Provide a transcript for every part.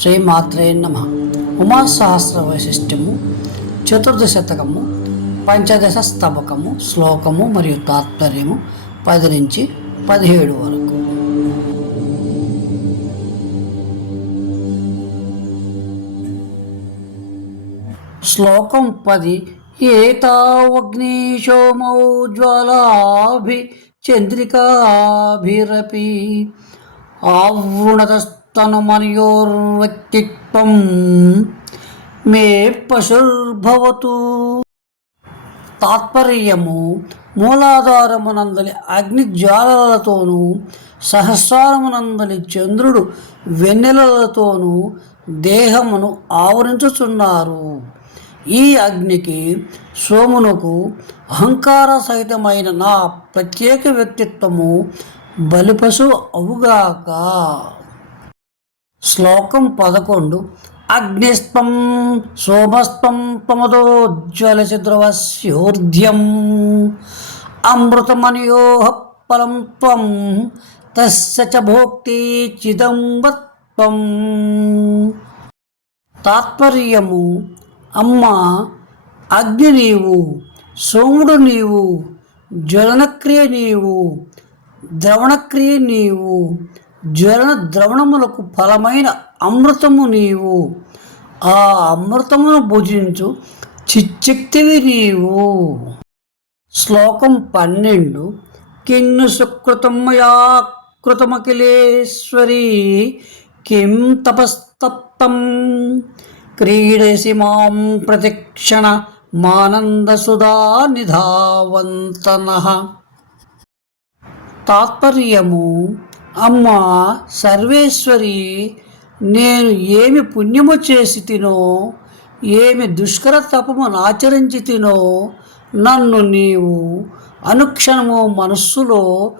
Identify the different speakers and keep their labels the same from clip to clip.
Speaker 1: శ్రీమాత్రే నమ. ఉమాసహస్ర వైశిష్ట్యము చతుర్థ శతకము పంచదశ స్తబకము శ్లోకము మరియు తాత్పర్యము పది నుంచి పదిహేడు వరకు. శ్లోకం పది ఏతావగ్నిశోమౌ జ్వాలాభి చంద్రికాభిరపి ఆవృణతస్తనుమర్యోర్వ్యక్తిత్వం మే పశుర్భవతు. తాత్పర్యము మూలాధారమునందలి అగ్ని జ్వాలలతోనూ సహస్రారమునందలి చంద్రుడు వెన్నెలలతోనూ దేహమును ఆవరించుచున్నారు. ఈ అగ్నికి సోమునకు అహంకార సహితమైన నా ప్రత్యేక వ్యక్తిత్వము బలిపశు అవుగాక. శ్లోకం పదకొండు. అగ్నిస్త్వం సోమస్త్వం ప్రమదోజ్వలచద్రవస్యోర్ధ్యం అమృతమనియోహ పరం త్వం తస్య చ భోక్తి చిదంబత్వం తాత్పర్యము అమ్మ అగ్ని నీవు సోముడు నీవు జ్వలనక్రియ నీవు ద్రవణక్రియ నీవు జ్వలన ద్రవణములకు ఫలమైన అమృతము నీవు. ఆ అమృతమును భుజించు చిచ్చక్తివి నీవు. శ్లోకం పన్నెండు. కిన్ను సుకృతమయా కృతమఖిలేశ్వరీ కిం తపస్తప్తం. క్రీడసి మాం ప్రతిక్షణ మానందసుధా నిధావంతన. తాత్పర్యము అమ్మ సర్వేశ్వరి నేను ఏమి పుణ్యము చేసి తినో ఏమి దుష్కర తపమును ఆచరించి తినో నన్ను నీవు అనుక్షణము మనస్సులో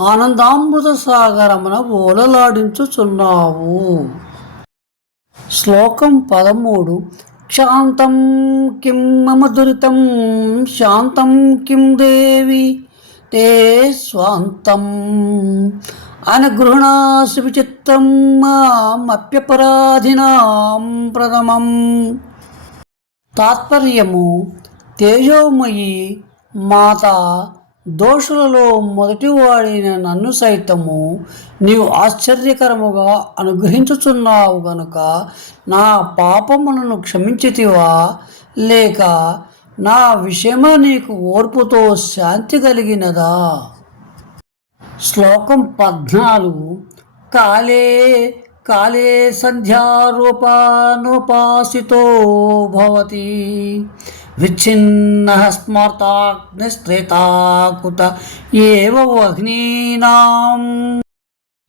Speaker 1: ఆనందామృత సాగరమున ఓలలాడించుచున్నావు. శ్లోకం పదమూడు. క్షాంతం కిం మమ దురితం శాంతం కిం దేవి తే స్వాంతం. అనుగృహణాసు విచిత్తం మామప్యపరాధినాం ప్రథమం. తాత్పర్యము తేజోమయి మాత దోషులలో మొదటివాడిన నన్ను సైతము నీవు ఆశ్చర్యకరముగా అనుగ్రహించుచున్నావు గనుక నా పాపములను క్షమించితివా? లేక నా విషయమ నీకు ఓర్పుతో శాంతి కలిగినదా? శ్లోకం పద్నాలుగు. కాలే కాలే సంధ్యారూపానుపాసితో భవతి. విచ్ఛిన్న స్మర్తాగ్నిస్త్రేతాకుత ఏవ అగ్నీనాం.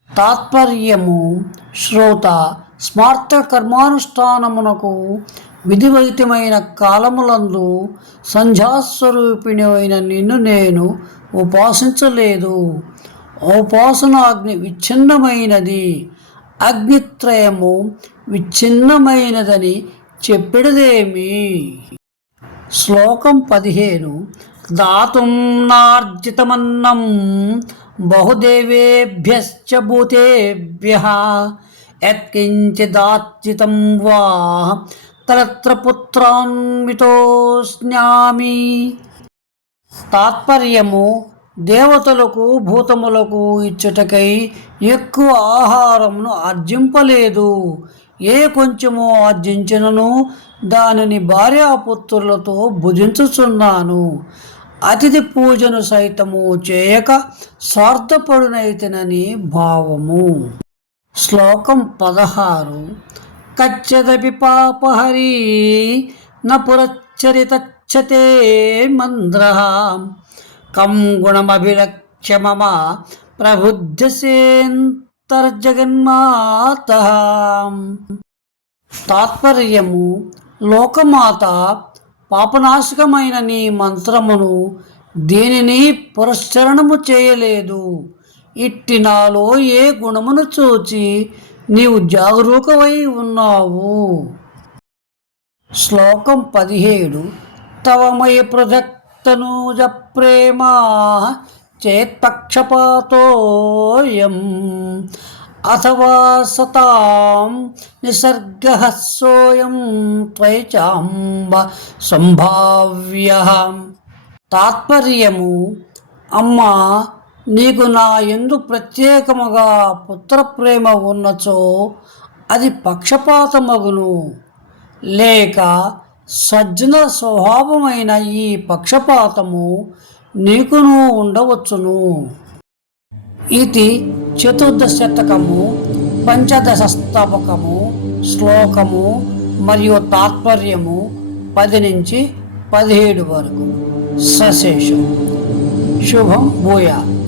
Speaker 1: తాత్పర్యము శ్రోత స్మార్త కర్మానుష్ఠానమునకు విధివహితమైన కాలములందు సంధ్యాస్వరూపిణి అయిన నిన్ను నేను ఉపాసించలేదు. ఉపాసనాగ్ని విచ్ఛిన్నమైనది అగ్నిత్రయము విచ్ఛిన్నమైనదని చెప్పిడదేమి శ్లోకం పదిహేను. దాతుం నార్జితమన్నం బహుదేవేభ్యశ్చ భూతేభ్య యత్కించిదార్జితం వా తలత్ర పుత్రాన్వితోస్నామి తాత్పర్యము దేవతలకు భూతములకు ఇచ్చుటకై ఎక్కువ ఆహారమును ఆర్జింపలేదు. ఏ కొంచెము ఆర్జించినను దానిని భార్యాపుత్రులతో భుజించుచున్నాను. అతిథి పూజను సైతము చేయక స్వార్థపడునైతనని భావము. శ్లోకం పదహారు. కచ్చదపి పాపహరి నపురచ్చరితచ్చతే మంద్ర. కం గుణమభిలక్ష్య మమ ప్రబుద్ధసేంతర్జగన్మాత తాత్పర్యము లోకమాత పాపనాశకమైన నీ మంత్రమును దేనిని పురస్చరణము చేయలేదు. ఇట్టి నాలో ఏ గుణమును చూచి నీవు జాగరూకమై ఉన్నావు. శ్లోకం పదిహేడు తవమయ తనూజ ప్రేమ చేత్పక్షపాతోయం అథవా సతాం నిసర్గ సోయం త్వైచాంబ సంభావ్య. తాత్పర్యము అమ్మా నీకు నా ఎందు ప్రత్యేకముగా పుత్రప్రేమ ఉన్నచో అది పక్షపాతమగును. లేక సజ్జన స్వభావమైన ఈ పక్షపాతము నీకును ఉండవచ్చును. ఇది చతుర్దశతకము పంచదశస్తవకము శ్లోకము మరియు తాత్పర్యము పది నుంచి పదిహేడు వరకు. సశేషం. శుభం భూయాలు